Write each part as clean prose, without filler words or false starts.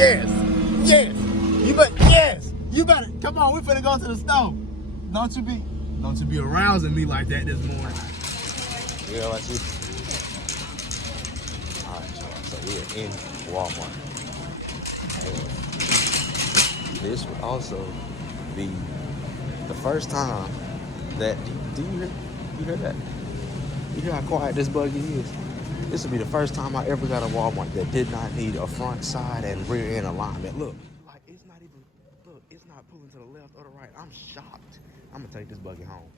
Yes. Yes. Yes. You better. Come on, we finna go to the stove. Don't you be arousing me like that this morning. Yeah, like you. Alright, y'all. So we're in Walmart. And this would also be the first time that, do you hear that? You hear how quiet this buggy is? This would be the first time I ever got a Walmart that did not need a front, side, and rear end alignment. Look, like it's not pulling to the left or the right. I'm shocked. I'm gonna take this buggy home.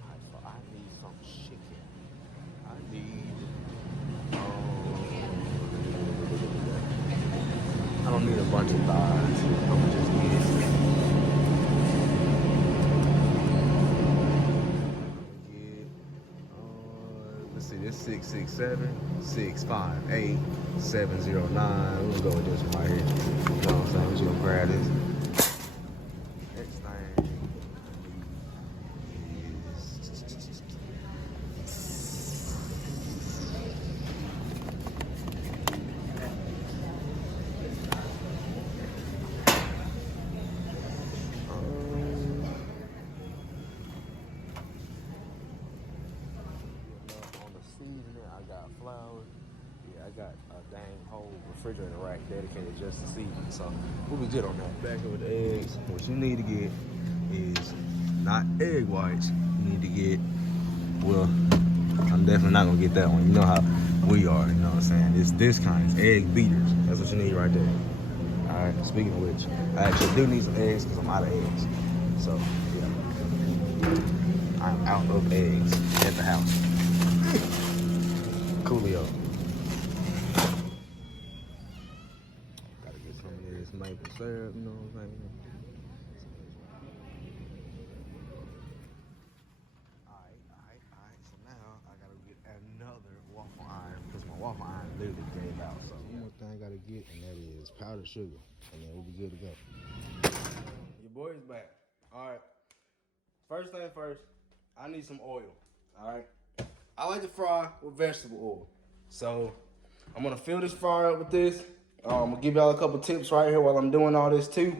Alright, so I need some chicken. I don't need a bunch of thighs. I'm gonna just get let's see, this 667-658-709. We'll go with this one right here. You know what I'm saying? We're just gonna grab this. Next thing I got flour. Yeah, I got a dang whole refrigerator rack dedicated just to seasoning. So we'll be good on that. Back with the eggs. What you need to get is not egg whites. You need to get, well, I'm definitely not gonna get that one. You know how we are, you know what I'm saying? It's this kind, it's egg beaters. That's what you need right there. All right, speaking of which, I actually do need some eggs because I'm out of eggs. So, yeah. I'm out of eggs at the house. Coolio. Gotta get some of this maple syrup, you know what I'm saying? Alright. So now I gotta get another waffle iron because my waffle iron literally gave out. So one more thing I gotta get, and that is powdered sugar. And then we'll be good to go. Your boy's back. Alright. First thing first, I need some oil. Alright. I like to fry with vegetable oil. So I'm gonna fill this fryer up with this. I'm gonna give y'all a couple tips right here while I'm doing all this too.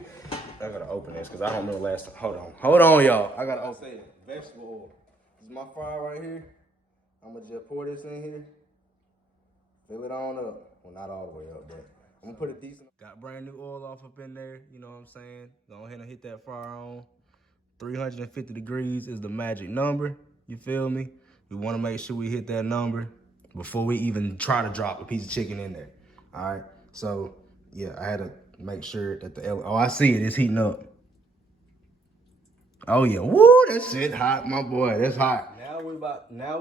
I gotta open this because I don't remember last time. Hold on, y'all. I gotta open it. Vegetable oil. This is my fryer right here. I'm gonna just pour this in here. Fill it on up. Well, not all the way up, but I'm gonna put a decent. Got brand new oil off up in there. You know what I'm saying? Go ahead and hit that fryer on. 350 degrees is the magic number. You feel me? We want to make sure we hit that number before we even try to drop a piece of chicken in there. All right. So yeah, I had to make sure that oh, I see it. It's heating up. Oh yeah. Woo, that shit hot, my boy. That's hot. Now we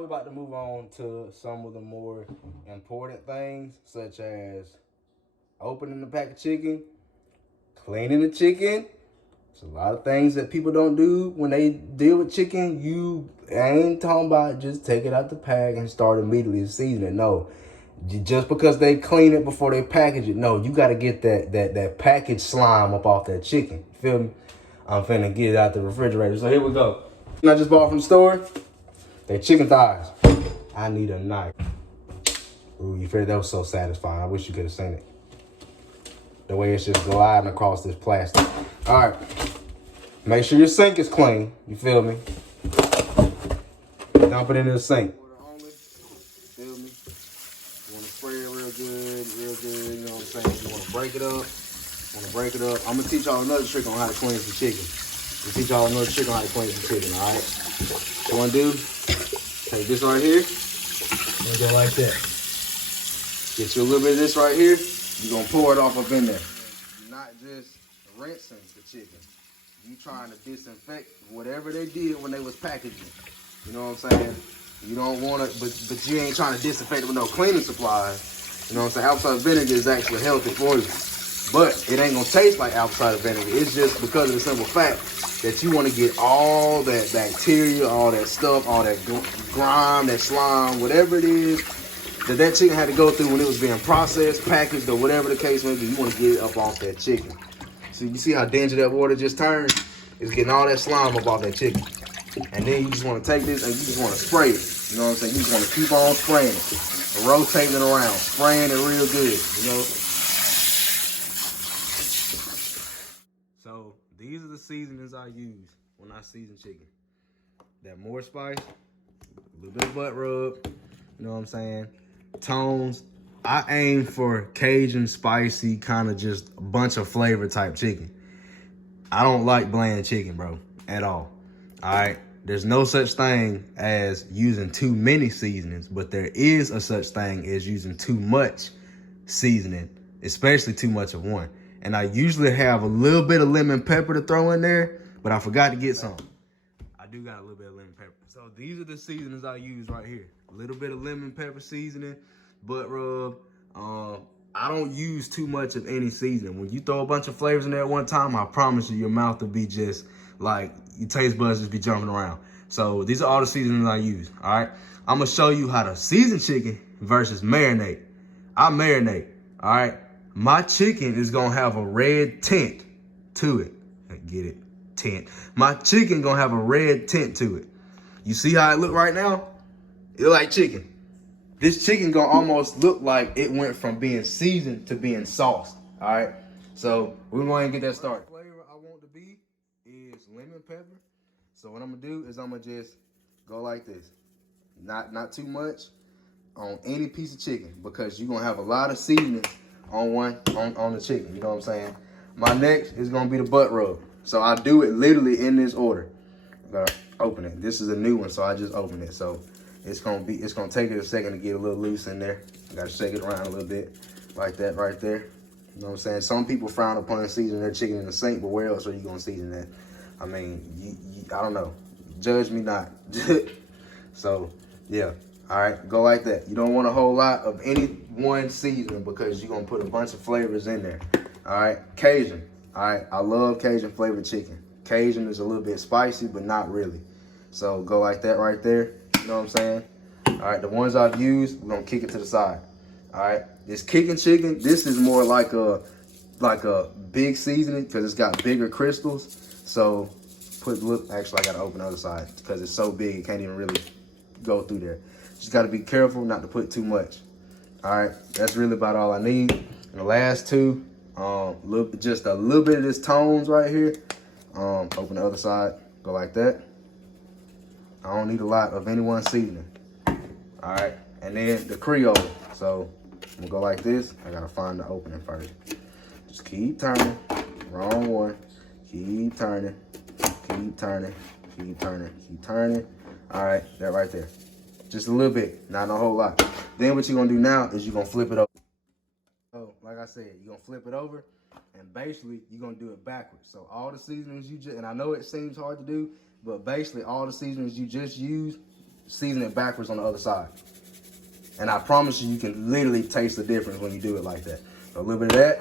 about to move on to some of the more important things, such as opening the pack of chicken, cleaning the chicken. There's a lot of things that people don't do when they deal with chicken. You ain't talking about just take it out the pack and start immediately seasoning. No, just because they clean it before they package it. No, you got to get that packaged slime up off that chicken. You feel me? I'm finna get it out the refrigerator. So here we go. I just bought from the store. They chicken thighs. I need a knife. Ooh, you feel that was so satisfying. I wish you could have seen it. The way it's just gliding across this plastic. All right. Make sure your sink is clean. You feel me? Dump it into the sink. Water only. Feel me? You want to spray it real good. You know what I'm saying? You want to break it up. I'm going to teach y'all another trick on how to clean some chicken. All right? What you want to do? Take this right here. And go like that. Get you a little bit of this right here. You're going to pour it off up in there. You're not just rinsing the chicken. You trying to disinfect whatever they did when they was packaging. You know what I'm saying? You don't want to, but you ain't trying to disinfect it with no cleaning supplies. You know what I'm saying? Apple cider vinegar is actually healthy for you. But it ain't going to taste like apple cider vinegar. It's just because of the simple fact that you want to get all that bacteria, all that stuff, all that grime, that slime, whatever it is, that chicken had to go through when it was being processed, packaged, or whatever the case may be. You want to get it up off that chicken. So you see how dingy that water just turned? It's getting all that slime up off that chicken. And then you just want to take this and you just want to spray it. You know what I'm saying? You just want to keep on spraying it. rotating it around, spraying it real good, you know. So these are the seasonings I use when I season chicken. That more spice, a little bit of butt rub, you know what I'm saying? Tones. I aim for Cajun, spicy, kind of just a bunch of flavor type chicken. I don't like bland chicken, bro, at all. All right? There's no such thing as using too many seasonings, but there is a such thing as using too much seasoning, especially too much of one. And I usually have a little bit of lemon pepper to throw in there, but I forgot to get some. I do got a little bit of lemon pepper. So these are the seasonings I use right here. A little bit of lemon pepper seasoning, butt rub. I don't use too much of any seasoning. When you throw a bunch of flavors in there at one time, I promise you, your mouth will be just like, your taste buds just be jumping around. So these are all the seasonings I use, all right? I'm gonna show you how to season chicken versus marinate. I marinate, all right? My chicken is gonna have a red tint to it. Get it? Tint. My chicken gonna have a red tint to it. You see how it look right now? It look like chicken. This chicken gonna almost look like it went from being seasoned to being sauced, all right? So we're going to get that started. The flavor I want to be is lemon pepper. So what I'm gonna do is I'm gonna just go like this. Not too much on any piece of chicken, because you're gonna have a lot of seasoning on the chicken, you know what I'm saying? My next is gonna be the butt rub. So I do it literally in this order. I gotta open it. This is a new one, so I just opened it. So it's gonna take it a second to get a little loose in there. I gotta shake it around a little bit, like that right there. You know what I'm saying? Some people frown upon seasoning their chicken in the sink, but where else are you gonna season that? I mean, I don't know. Judge me not. So yeah, all right, go like that. You don't want a whole lot of any one seasoning, because you're gonna put a bunch of flavors in there. All right, Cajun. All right, I love Cajun flavored chicken. Cajun is a little bit spicy, but not really. So go like that right there. You know what I'm saying? All right, the ones I've used, we're gonna kick it to the side. All right, this kicking chicken, this is more like a big seasoning, because it's got bigger crystals. So actually I gotta open the other side, because it's so big it can't even really go through there. Just gotta be careful not to put too much. All right, that's really about all I need. And the last two, just a little bit of this tones right here. Open the other side, go like that. I don't need a lot of any one seasoning. All right, and then the Creole. So I'm gonna go like this. I gotta find the opening first. Just keep turning. Wrong one. Keep turning. Keep turning. Keep turning. Keep turning. All right, that right there. Just a little bit, not a whole lot. Then what you're gonna do now is you're gonna flip it over. So like I said, you're gonna flip it over, and basically you're gonna do it backwards. So all the seasonings you just, and I know it seems hard to do, but basically all the seasonings you just used, season it backwards on the other side. And I promise you, you can literally taste the difference when you do it like that. So a little bit of that.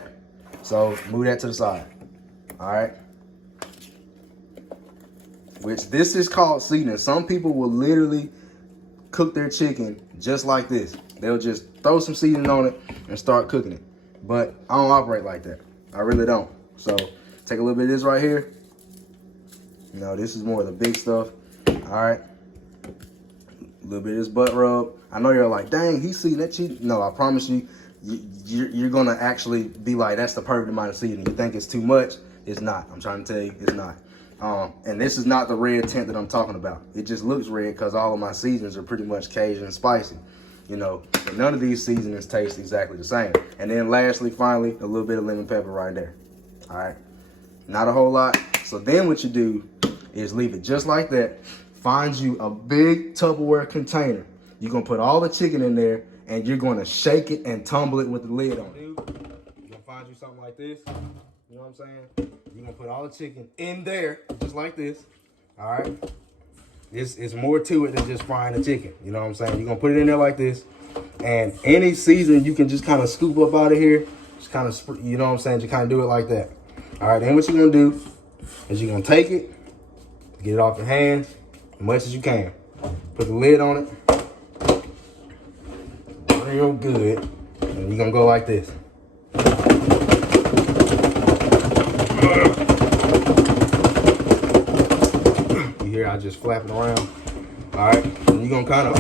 So move that to the side. All right. Which this is called seasoning. Some people will literally cook their chicken just like this. They'll just throw some seasoning on it and start cooking it. But I don't operate like that. I really don't. So take a little bit of this right here. You know, this is more of the big stuff. All right. A little bit of this butt rub. I know you're like, dang, he's seasoning that cheese. No, I promise you, you're going to actually be like, that's the perfect amount of seasoning. You think it's too much? It's not. I'm trying to tell you, it's not. And this is not the red tint that I'm talking about. It just looks red because all of my seasonings are pretty much Cajun and spicy. You know, but none of these seasonings taste exactly the same. And then lastly, finally, a little bit of lemon pepper right there. All right. Not a whole lot. So then what you do is leave it just like that. Find you a big Tupperware container. You're going to put all the chicken in there, and you're going to shake it and tumble it with the lid on it. You're going to find you something like this. You know what I'm saying? You're going to put all the chicken in there, just like this. All right? This is more to it than just frying the chicken. You know what I'm saying? You're going to put it in there like this. And any season you can just kind of scoop up out of here. Just kind of, you know what I'm saying? Just kind of do it like that. All right, then what you're going to do is you're going to take it, get it off your hands as much as you can. Put the lid on it. Real good. And you're going to go like this. You hear I just flapping around. All right, and you're going to kind of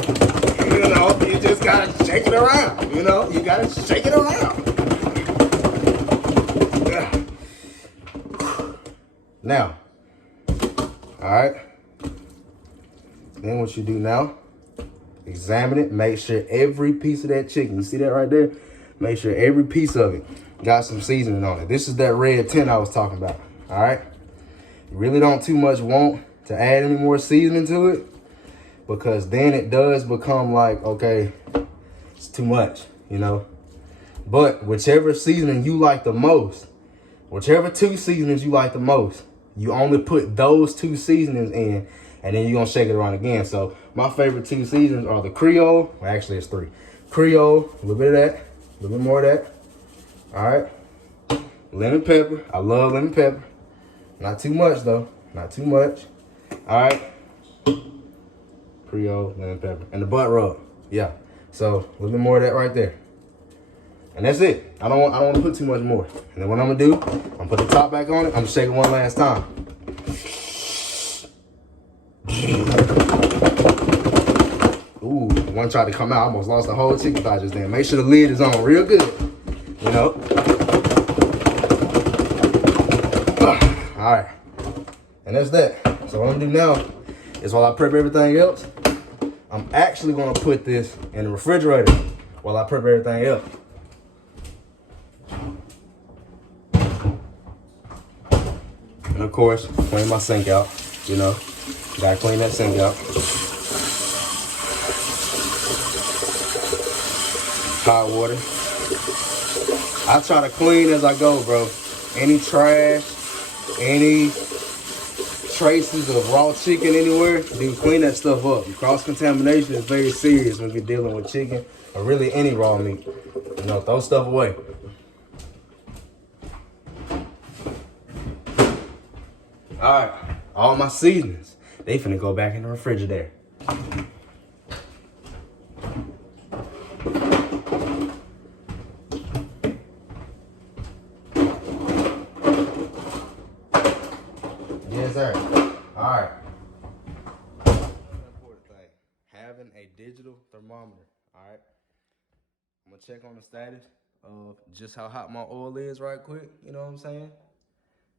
You know, you just gotta shake it around. You know, you gotta shake it around. Yeah. Now, all right. Then what you do now, examine it, make sure every piece of that chicken, you see that right there? Make sure every piece of it got some seasoning on it. This is that red tint I was talking about, all right? You really don't too much want to add any more seasoning to it, because then it does become like, okay, it's too much, you know? But whichever seasoning you like the most, whichever 2 seasonings you like the most, you only put those 2 seasonings in, and then you're gonna shake it around again. So my favorite 2 seasonings are the Creole, well, actually it's 3. Creole, a little bit of that, a little bit more of that. All right, lemon pepper, I love lemon pepper. Not too much though, not too much. All right, Creole, lemon pepper, and the butt rub, yeah. So a little bit more of that right there. And that's it. I don't want to put too much more. And then what I'm gonna do, I'm gonna put the top back on it. I'm gonna shake it one last time. Ooh, one tried to come out. I almost lost the whole chicken thigh just then. Make sure the lid is on real good. You know. All right. And that's that. So what I'm gonna do now is, while I prep everything else, I'm actually gonna put this in the refrigerator while I prep everything else. And of course, clean my sink out, you know. Gotta clean that sink out. Hot water. I try to clean as I go, bro. Any trash, any traces of raw chicken anywhere, dude, clean that stuff up. Cross-contamination is very serious when you're dealing with chicken, or really any raw meat. You know, throw stuff away. All right, all my seasonings, they finna go back in the refrigerator. Yes, sir. All right. Important thing, having a digital thermometer. All right. I'm gonna check on the status of just how hot my oil is right quick. You know what I'm saying?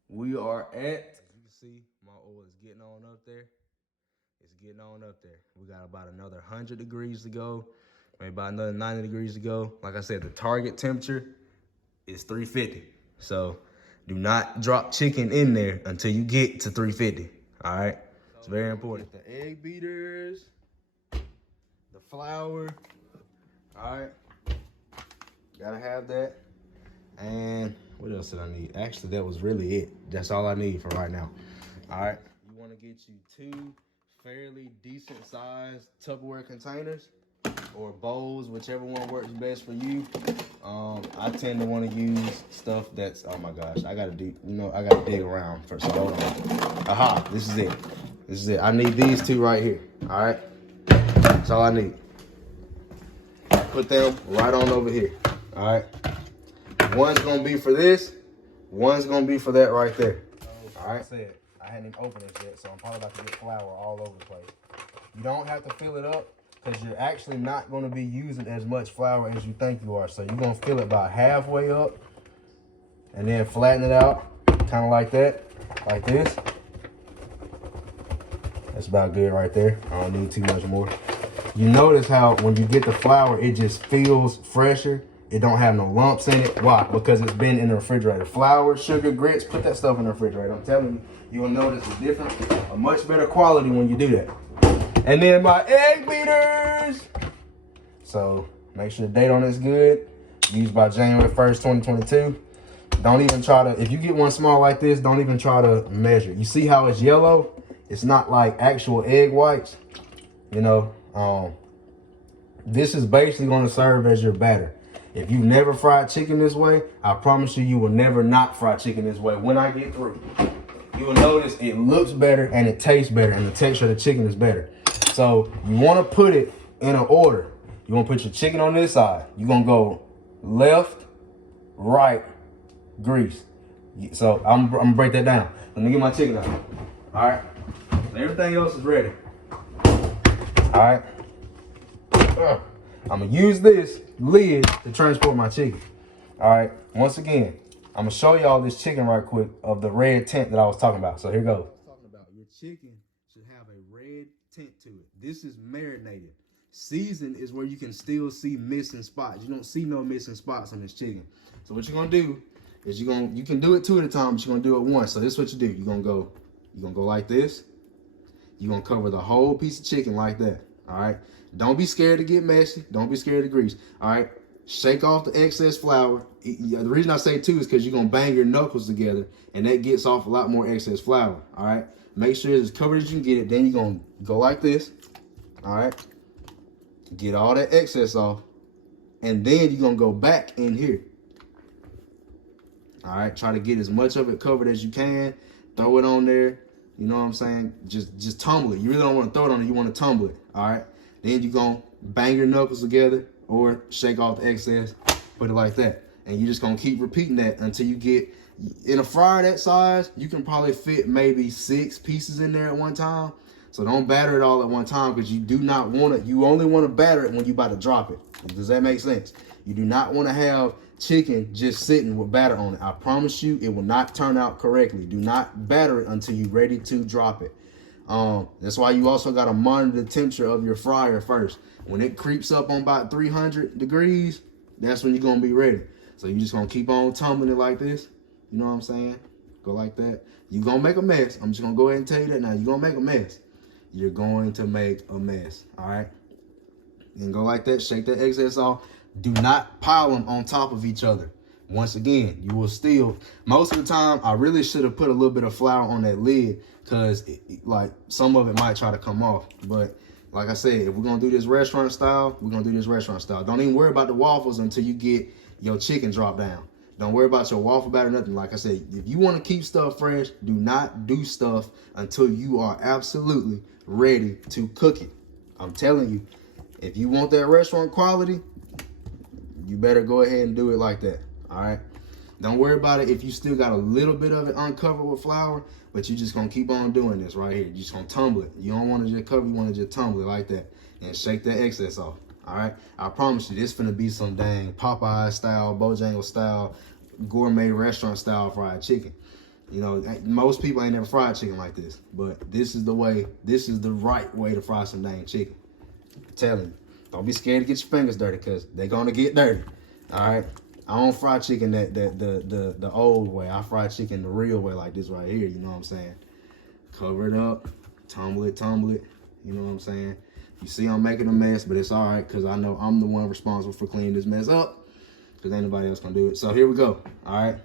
We are at, as you can see, my oil is getting on up there. It's getting on up there. We got about another 100 degrees to go, maybe about another 90 degrees to go. Like I said, the target temperature is 350. So do not drop chicken in there until you get to 350. All right? It's very important. The egg beaters, the flour. All right? Gotta have that. And what else did I need? Actually, that was really it. That's all I need for right now. All right. You want to get you 2 fairly decent sized Tupperware containers or bowls, whichever one works best for you. I tend to want to use stuff that's, oh my gosh, I gotta dig around first. So hold on. Aha, this is it. This is it. I need these 2 right here. All right. That's all I need. Put them right on over here. All right. One's gonna be for this, one's gonna be for that right there. All right. I hadn't even opened it yet, so I'm probably about to get flour all over the place. You don't have to fill it up, because you're actually not gonna be using as much flour as you think you are. So you're gonna fill it about halfway up, and then flatten it out, kind of like that, like this. That's about good right there. I don't need too much more. You notice how when you get the flour, it just feels fresher. It don't have no lumps in it. Why? Because it's been in the refrigerator. Flour, sugar, grits, put that stuff in the refrigerator. I'm telling you, you will notice a difference, a much better quality when you do that. And then my egg beaters. So make sure the date on it's good. Used by January 1st, 2022. Don't even try to, if you get one small like this, don't even try to measure. You see how it's yellow? It's not like actual egg whites. You know, this is basically going to serve as your batter. If you've never fried chicken this way, I promise you, you will never not fry chicken this way. When I get through, you will notice it looks better and it tastes better and the texture of the chicken is better. So you want to put it in an order. You want to put your chicken on this side. You're going to go left, right, grease. So I'm going to break that down. Let me get my chicken out. All right. So everything else is ready. All right. I'm gonna use this lid to transport my chicken. All right, once again, I'm gonna show y'all this chicken right quick of the red tint that I was talking about. So here goes. Talking about your chicken should have a red tint to it. This is marinated. Seasoned is where you can still see missing spots. You don't see no missing spots on this chicken. So what you're gonna do is you can do it 2 at a time, but you're gonna do it once. So this is what you do. You're gonna go like this. You're gonna cover the whole piece of chicken like that. All right. Don't be scared to get messy. Don't be scared to grease. All right. Shake off the excess flour. The reason I say 2 is because you're gonna bang your knuckles together, and that gets off a lot more excess flour. All right. Make sure it's as covered as you can get it. Then you're gonna go like this. All right. Get all that excess off, and then you're gonna go back in here. All right. Try to get as much of it covered as you can. Throw it on there. You know what I'm saying? Just tumble it. You really don't want to throw it on it. You want to tumble it. All right. Then you're going to bang your knuckles together or shake off the excess. Put it like that. And you're just going to keep repeating that until you get, in a fryer that size, you can probably fit maybe 6 pieces in there at one time. So don't batter it all at one time, because you do not want it. You only want to batter it when you're about to drop it. Does that make sense? You do not want to have chicken just sitting with batter on it. I promise you, it will not turn out correctly. Do not batter it until you're ready to drop it. That's why you also got to monitor the temperature of your fryer first. When it creeps up on about 300 degrees, that's when you're going to be ready. So you're just going to keep on tumbling it like this. You know what I'm saying? Go like that. You're going to make a mess. I'm just going to go ahead and tell you that now. You're going to make a mess. You're going to make a mess. All right? And go like that. Shake that excess off. Do not pile them on top of each other. Once again, you will still, most of the time, I really should have put a little bit of flour on that lid, because like some of it might try to come off. But like I said, if we're going to do this restaurant style, we're going to do this restaurant style. Don't even worry about the waffles until you get your chicken dropped down. Don't worry about your waffle batter, nothing. Like I said, if you want to keep stuff fresh, do not do stuff until you are absolutely ready to cook it. I'm telling you, if you want that restaurant quality, you better go ahead and do it like that. All right. Don't worry about it if you still got a little bit of it uncovered with flour, but you're just going to keep on doing this right here. You're just going to tumble it. You don't want to just cover, you want to just tumble it like that and shake that excess off. All right. I promise you, this finna be some dang Popeye style, Bojangles style, gourmet restaurant style fried chicken. You know, most people ain't never fried chicken like this, but this is the way, this is the right way to fry some dang chicken. I'm telling you. Don't be scared to get your fingers dirty, because they're gonna get dirty. All right. I don't fry chicken the old way. I fry chicken the real way, like this right here. You know what I'm saying? Cover it up, tumble it. You know what I'm saying? You see I'm making a mess, but it's all right, because I know I'm the one responsible for cleaning this mess up, because ain't nobody else gonna do it. So here we go. All right.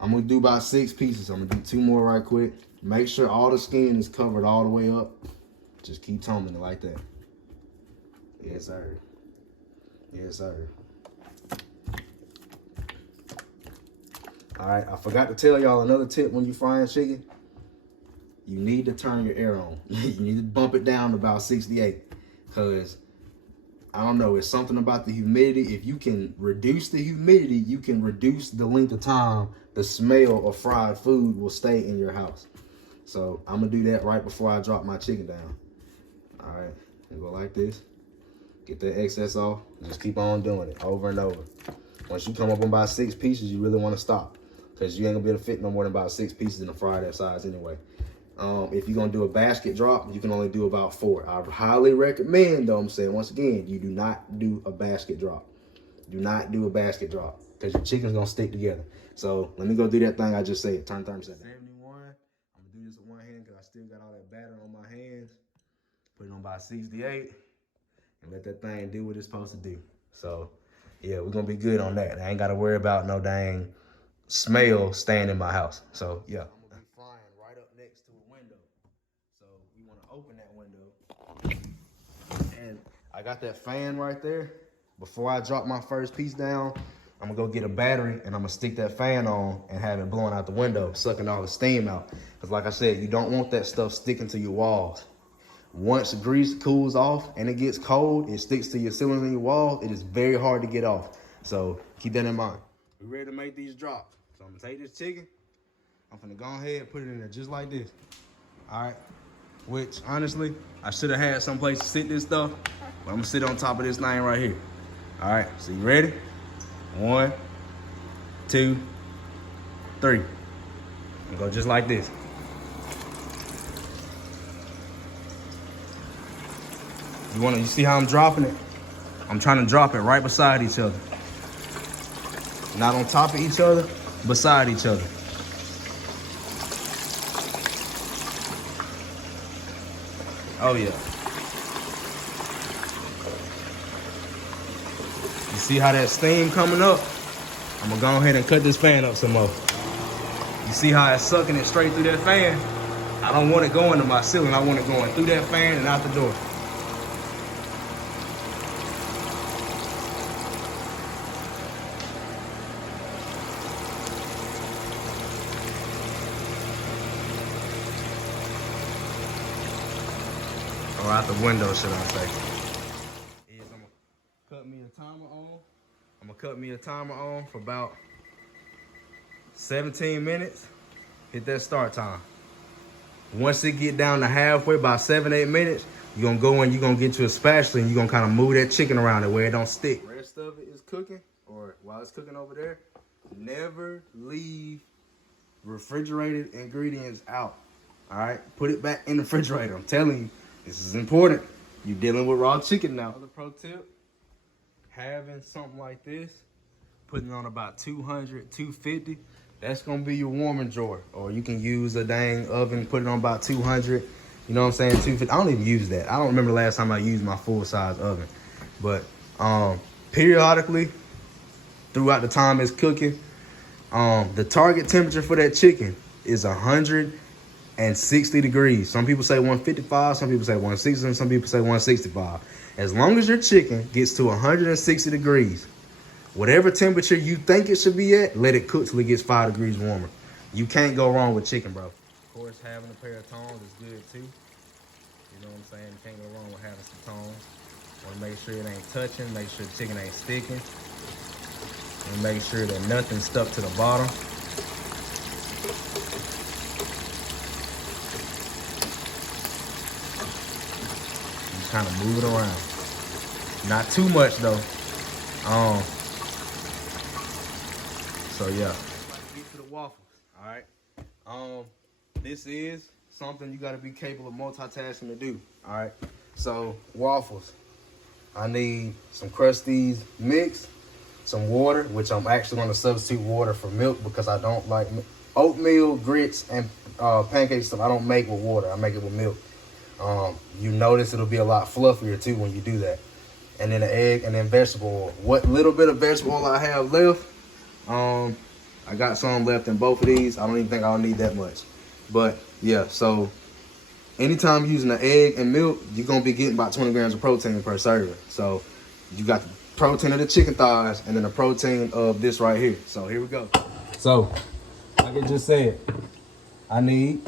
I'm gonna do about 6 pieces. I'm gonna do 2 more right quick. Make sure all the skin is covered all the way up. Just keep tumbling it like that. Yes, sir. Yes, sir. All right, I forgot to tell y'all another tip when you frying chicken. You need to turn your air on. You need to bump it down to about 68, because I don't know, it's something about the humidity. If you can reduce the humidity, you can reduce the length of time the smell of fried food will stay in your house. So I'm gonna do that right before I drop my chicken down. All right, and go like this. Get that excess off. Just keep on doing it over and over. Once you come up on about 6 pieces, you really want to stop, because you ain't gonna be able to fit no more than about 6 pieces in a fryer that size anyway. If you're gonna do a basket drop, you can only do about 4. I highly recommend, though, I'm saying once again, you do not do a basket drop. Do not do a basket drop, because your chicken's gonna stick together. So let me go do that thing I just said. Turn thermostat. 71. I'm gonna do this with one hand, because I still got all that batter on my hands. Put it on about 68. And let that thing do what it's supposed to do. So, yeah, we're going to be good on that. I ain't got to worry about no dang smell staying in my house. So, yeah. I'm going to be frying right up next to a window. So, we want to open that window. And I got that fan right there. Before I drop my first piece down, I'm going to go get a battery, and I'm going to stick that fan on and have it blowing out the window, sucking all the steam out. Because like I said, you don't want that stuff sticking to your walls. Once the grease cools off and it gets cold, it sticks to your ceilings and your wall. It is very hard to get off. So keep that in mind. We're ready to make these drops. So I'm gonna take this chicken. I'm gonna go ahead and put it in there just like this. All right. which honestly, I should have had someplace to sit this stuff, but I'm gonna sit on top of this thing right here. All right, so you ready? 1, 2, 3. And go just like this. You see how I'm dropping it? I'm trying to drop it right beside each other. Not on top of each other, beside each other. Oh yeah. You see how that steam coming up? I'm gonna go ahead and cut this fan up some more. You see how it's sucking it straight through that fan? I don't want it going to my ceiling. I want it going through that fan and out the door. Or out the window, should I say. I'm gonna cut me a timer on. I'm gonna cut me a timer on for about 17 minutes. Hit that start time. Once it get down to halfway, about 7-8 minutes, you're gonna go in, you're gonna get you a spatula and you're gonna kind of move that chicken around it where it don't stick. The rest of it is cooking, or while it's cooking over there, never leave refrigerated ingredients out. All right, put it back in the refrigerator. I'm telling you, this is important. You're dealing with raw chicken now. Another pro tip, having something like this, putting on about 200, 250, that's gonna be your warming drawer. Or you can use a dang oven, put it on about 200, you know what I'm saying, 250. I don't even use that. I don't remember the last time I used my full size oven. But periodically, throughout the time it's cooking, the target temperature for that chicken is 160 degrees. Some people say 155, some people say 160, and some people say 165. As long as your chicken gets to 160 degrees, whatever temperature you think it should be at, let it cook till it gets 5 degrees warmer. You can't go wrong with chicken, bro. Of course, having a pair of tongs is good too. You know what I'm saying? You can't go wrong with having some tongs. Want to make sure it ain't touching, make sure the chicken ain't sticking, and make sure that nothing's stuck to the bottom. Just kind of move it around. Not too much though. So yeah. Get to the waffles, all right? This is something you gotta be capable of multitasking to do, all right? So waffles, I need some Krusteaz mix, some water, which I'm actually gonna substitute water for milk because I don't like oatmeal, grits, and pancake stuff. I don't make with water, I make it with milk. You notice it'll be a lot fluffier too when you do that. And then an egg, and then vegetable oil. What little bit of vegetable oil I have left, I got some left in both of these. I don't even think I'll need that much. But yeah, so anytime using an egg and milk, you're gonna be getting about 20 grams of protein per serving. So you got the protein of the chicken thighs and then the protein of this right here. So here we go. So like I just said, I need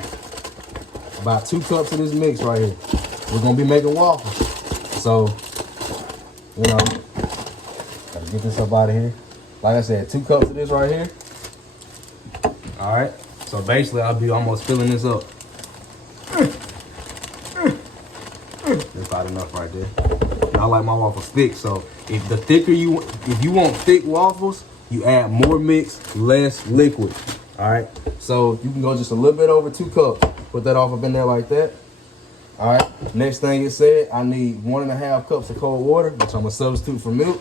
about 2 cups of this mix right here. We're gonna be making waffles. So, you know, gotta get this up out of here. Like I said, 2 cups of this right here. All right. So basically, I'll be almost filling this up. That's about enough right there. And I like my waffles thick. So if you want thick waffles, you add more mix, less liquid. All right. So you can go just a little bit over 2 cups. Put that off up in there like that. All right. Next thing it said, I need 1.5 cups of cold water, which I'm gonna substitute for milk.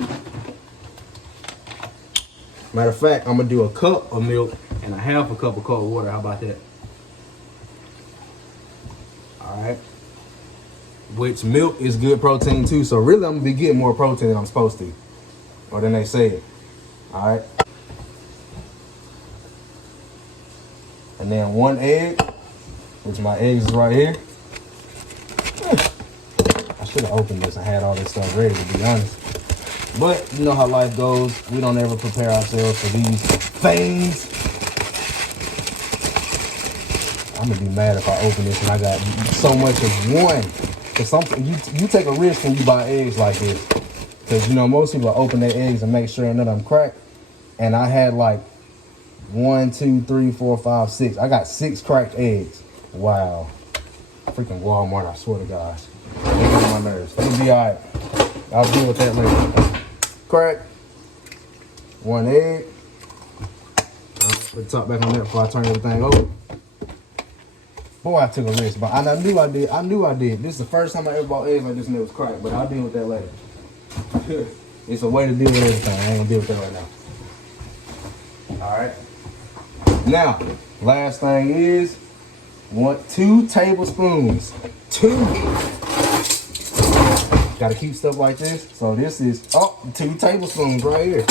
Matter of fact, I'm gonna do a cup of milk and a 1/2 cup of cold water. How about that? All right. Which milk is good protein too. So really, I'm gonna be getting more protein than I'm supposed to, or than they said. All right. And then 1 egg, which my eggs is right here. I should have opened this and had all this stuff ready, to be honest. But you know how life goes. We don't ever prepare ourselves for these things. I'm gonna be mad if I open this and I got so much as one. Cause something you take a risk when you buy eggs like this. Cause you know most people open their eggs and make sure none of them crack. And I had like 1, 2, 3, 4, 5, 6. I got 6 cracked eggs. Wow. Freaking Walmart, I swear to God. They get on my nerves. It'll be alright. I'll deal with that later. Crack. 1 egg. Put the top back on that before I turn everything over. Boy, I took a risk, but I knew I did. I knew I did. This is the first time I ever bought eggs like this and it was cracked, but I'll deal with that later. It's a way to deal with everything. I ain't gonna deal with that right now. Alright. Now, last thing is, want 2 tablespoons. 2. Gotta keep stuff like this. So this is 2 tablespoons right here.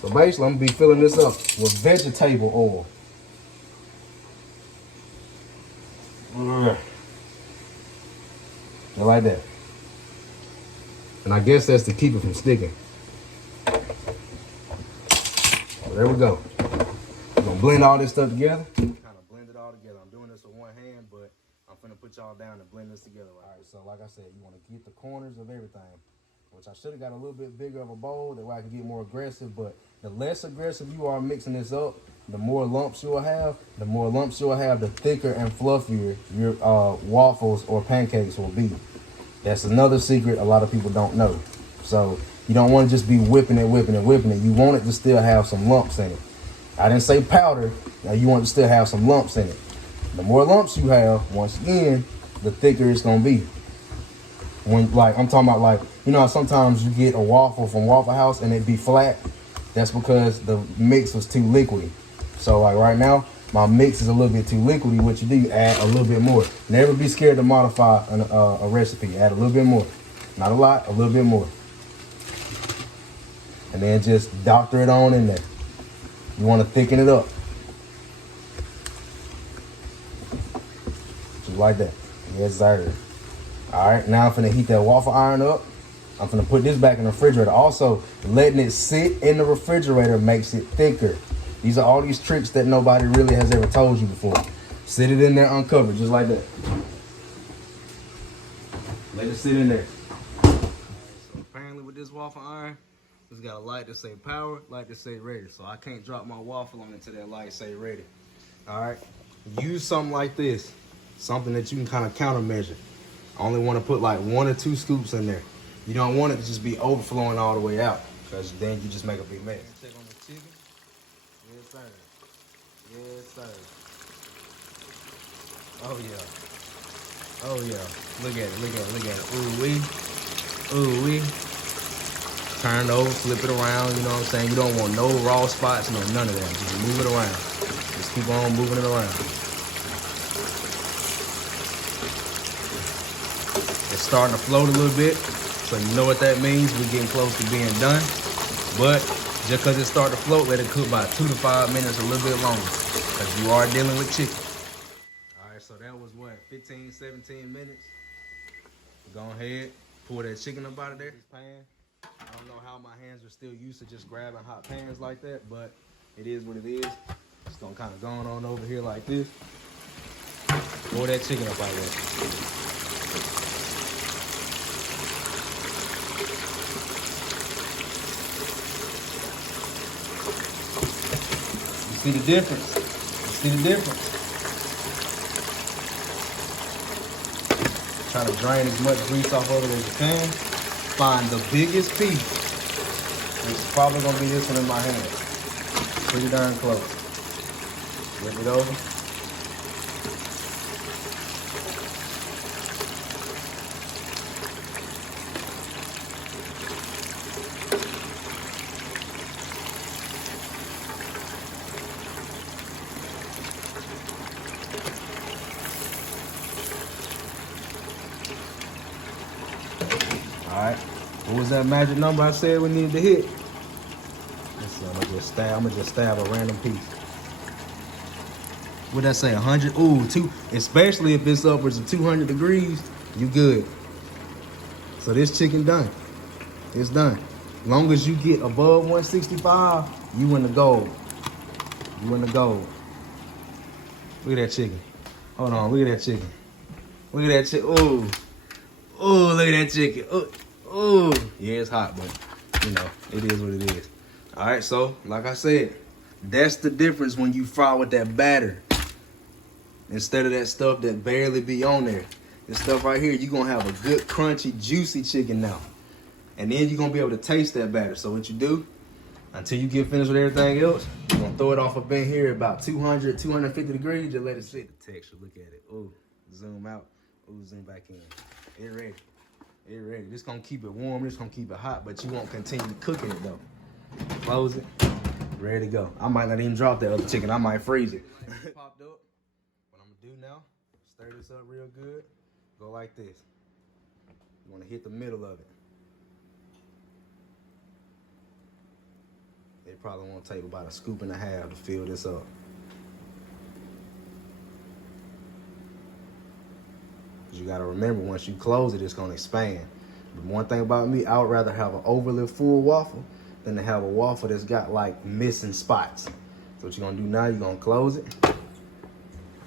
So basically, I'm gonna be filling this up with vegetable oil. Like that. And I guess that's to keep it from sticking. So there we go. We're gonna blend all this stuff together. Kind of blend it all together. I'm doing this with one hand, but I'm finna put y'all down and blend this together. All right, so like I said, you wanna get the corners of everything, which I should have got a little bit bigger of a bowl, that way I can get more aggressive, but the less aggressive you are mixing this up, the more lumps you'll have. The more lumps you'll have, the thicker and fluffier your waffles or pancakes will be. That's another secret a lot of people don't know. So you don't want to just be whipping it. You want it to still have some lumps in it. I didn't say powder. Now you want it to still have some lumps in it. The more lumps you have, once again, the thicker it's gonna be. When, like, I'm talking about, like, you know how sometimes you get a waffle from Waffle House and it be flat? That's because the mix was too liquidy. So like right now, my mix is a little bit too liquidy. What you do, you add a little bit more. Never be scared to modify a recipe. Add a little bit more. Not a lot, a little bit more. And then just doctor it on in there. You want to thicken it up. Just like that. Yes, sir. All right, now I'm finna heat that waffle iron up. I'm finna put this back in the refrigerator. Also, letting it sit in the refrigerator makes it thicker. These are all these tricks that nobody really has ever told you before. Sit it in there uncovered, just like that. Let it sit in there. So apparently with this waffle iron, it's got a light that say power, light that say ready. So I can't drop my waffle on until that light say ready. All right, use something like this. Something that you can kind of countermeasure. I only want to put like 1 or 2 scoops in there. You don't want it to just be overflowing all the way out, because then you just make a big mess. Check on the chicken. Yes, sir. Yes, sir. Oh, yeah. Oh, yeah. Look at it, look at it, look at it. Ooh-wee. Ooh-wee. Turn it over, flip it around, you know what I'm saying? You don't want no raw spots, no none of that. Just move it around. Just keep on moving it around. It's starting to float a little bit, so you know what that means. We're getting close to being done. But just because it started to float, let it cook about 2 to 5 minutes, a little bit longer, because you are dealing with chicken. All right, so that was what, 15, 17 minutes. Go ahead, pull that chicken up out of there. This pan. I don't know how my hands are still used to just grabbing hot pans like that, but it is what it is. Just gonna kind of go on over here like this. Pull that chicken up out of there. See the difference? You see the difference? Try to drain as much grease off of it as you can. Find the biggest piece. It's probably gonna be this one in my hand. Pretty darn close. Flip it over. Alright, what was that magic number I said we needed to hit? Let's see, I'm gonna just stab a random piece. What'd I say, 100? Ooh, especially if it's upwards of 200 degrees, you good. So this chicken done. It's done. As long as you get above 165, you in the gold. You in the gold. Look at that chicken. Hold on, look at that chicken. Look at that chicken. Ooh. Ooh, look at that chicken. Ooh. Ooh. Yeah, it's hot, but you know, it is what it is. All right, so like I said, that's the difference when you fry with that batter instead of that stuff that barely be on there. This stuff right here, you're gonna have a good, crunchy, juicy chicken now. And then you're gonna be able to taste that batter. So what you do, until you get finished with everything else, you're gonna throw it off up in here about 200, 250 degrees, just let it sit. The texture, look at it. Ooh, zoom out. Ooh, zoom back in. It's ready. It's ready. This gonna keep it warm, this gonna keep it hot, but you won't continue cooking it though. Close it, ready to go. I might not even drop that other chicken, I might freeze it. Popped up. What I'm gonna do now, stir this up real good. Go like this. You wanna hit the middle of it. It probably won't take about a scoop and a half to fill this up. You gotta remember, once you close it, it's gonna expand. But one thing about me, I would rather have an overly full waffle than to have a waffle that's got like missing spots. So what you're gonna do now, you're gonna close it.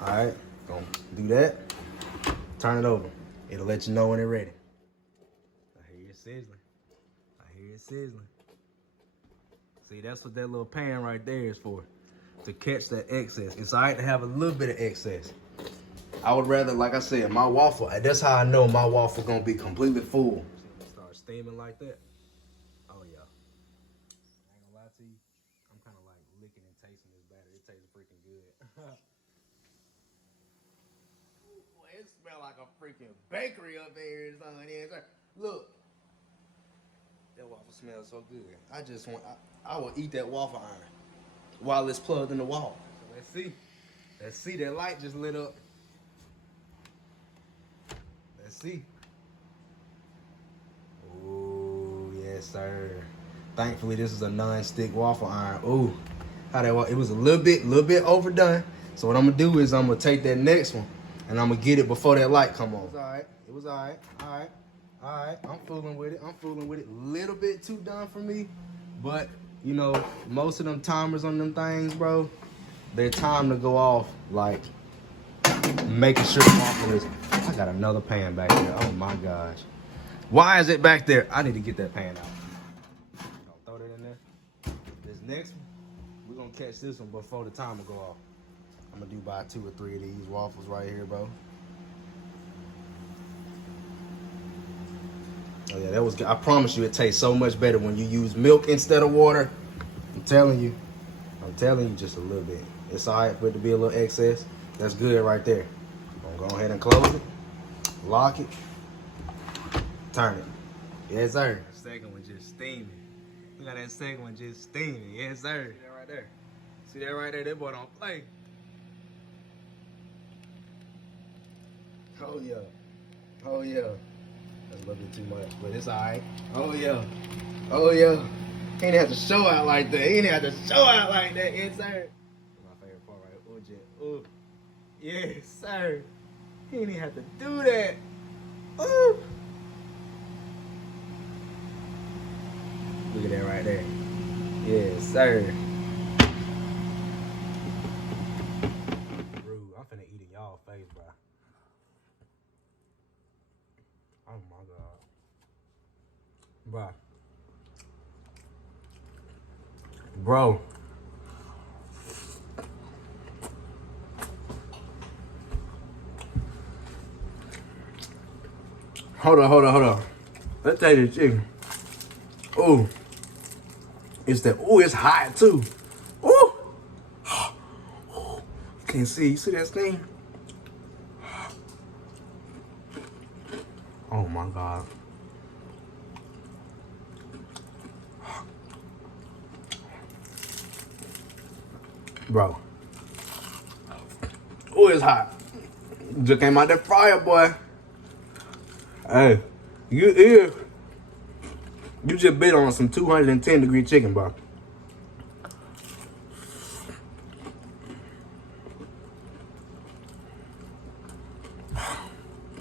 All right, gonna do that. Turn it over. It'll let you know when it's ready. I hear it sizzling. I hear it sizzling. See, that's what that little pan right there is for, to catch that excess. It's all right to have a little bit of excess. I would rather, like I said, my waffle, that's how I know my waffle gonna be completely full. Start steaming like that. Oh yeah. I ain't gonna lie to you, I'm kind of like licking and tasting this batter. It tastes freaking good. Boy, it smells like a freaking bakery up there or something. Look, that waffle smells so good. I just want, I will eat that waffle iron while it's plugged in the wall. So let's see. Let's see, that light just lit up. Let's see. Oh, yes, sir. Thankfully, this is a non-stick waffle iron. Ooh, how that was. It was a little bit overdone. So what I'm gonna do is I'm gonna take that next one and I'm gonna get it before that light come on. It was all right. It was all right. All right. All right. I'm fooling with it. I'm fooling with it. Little bit too done for me, but you know, most of them timers on them things, bro, they're timed to go off like making sure the waffle is. I got another pan back there. Oh my gosh. Why is it back there? I need to get that pan out. I'll throw that in there. This next one, we're gonna catch this one before the timer go off. I'm gonna do about 2 or 3 of these waffles right here, bro. Oh yeah, that was good. I promise you it tastes so much better when you use milk instead of water. I'm telling you, just a little bit. It's all right for it to be a little excess. That's good right there. I'm gonna go ahead and close it, lock it, turn it. Yes, sir. The second one just steaming. We got that second one just steaming. Yes, sir. See that right there? See that right there? That boy don't play. Oh yeah. Oh yeah. That's a little bit too much, but it's all right. Oh yeah. Oh yeah. He didn't have to show out like that. He didn't have to show out like that. Yes, sir. My favorite part right here. Oh, yes, sir. He didn't have to do that. Ooh. Look at that right there. Yes, sir. Rude. I'm finna eat in y'all face, bro. Oh my God. Bro. Bro. Hold on. Let's take this chicken. Ooh. It's that, ooh, it's hot too. Ooh. Can't see, you see that stain? Oh my God. Bro. Ooh, it's hot. Just came out that fryer, boy. Hey, you just bit on some 210-degree chicken, bro.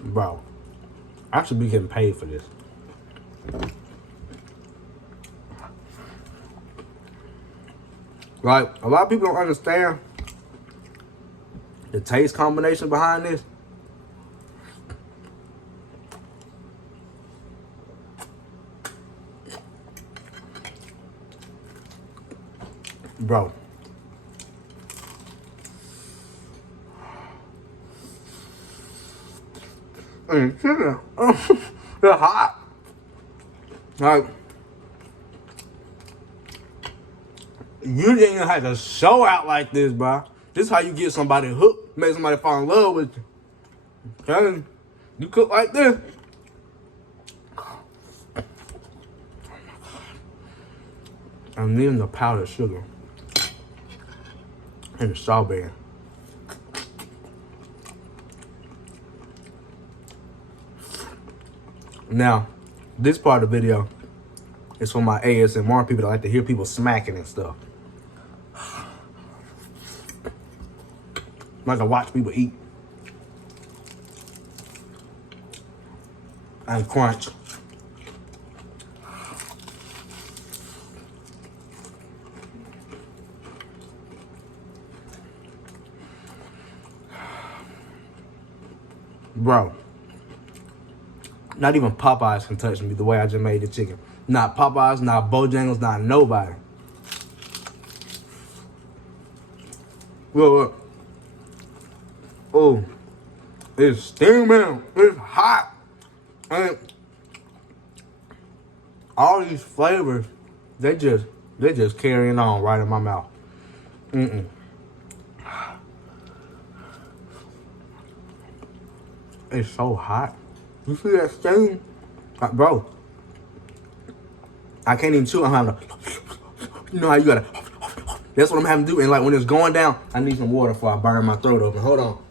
Bro, I should be getting paid for this. Like, a lot of people don't understand the taste combination behind this. Bro. and chicken. They're hot. Like, you didn't even have to show out like this, bro. This is how you get somebody hooked, make somebody fall in love with you. Okay? You cook like this. I'm needing the powdered sugar and the strawberry. Now, this part of the video is for my ASMR people that like to hear people smacking and stuff. Like to watch people eat and crunch. Bro, not even Popeyes can touch me the way I just made the chicken. Not Popeyes, not Bojangles, not nobody. Look. Oh, it's steaming. It's hot. And all these flavors, they just carrying on right in my mouth. It's so hot. You see that steam? Bro, I can't even chew. I'm having to, you know how you gotta, that's what I'm having to do. And like when it's going down, I need some water before I burn my throat open. Hold on.